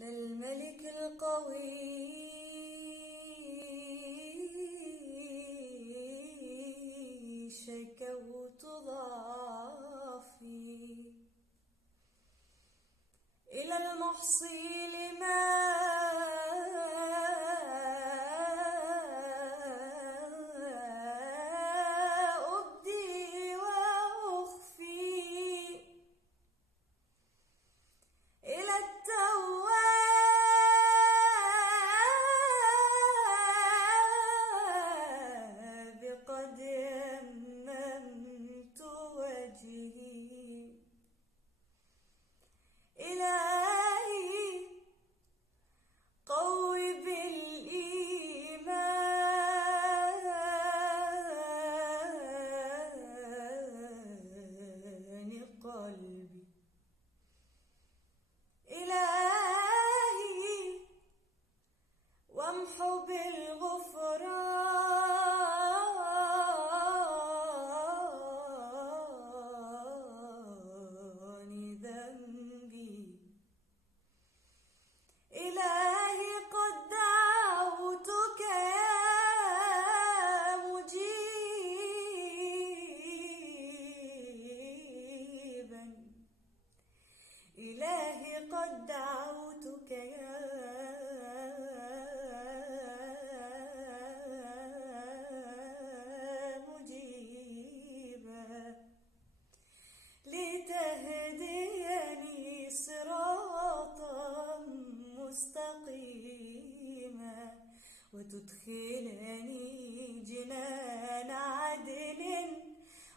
للملك القوي شكوت ضعفي، إلى المحصي لما أبدي وأخفي، إلى التواب قد يممت وجهي. إلهي قوي بالإيمان قلبي، إلهي وامحو بالغفران ذنبي. إلهي قد دعوتك يا مجيبا، إلهي قد دعوتك يا مجيبا، لتهديني صراطا مستقيما، وتدخلني جنان عدن،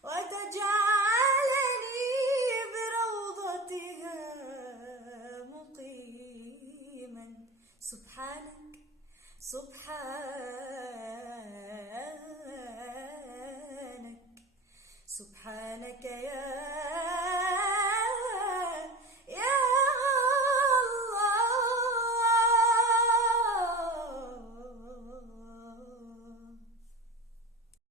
وتجعلني بروضتها مقيما. سبحانك سبحانك سبحانك يا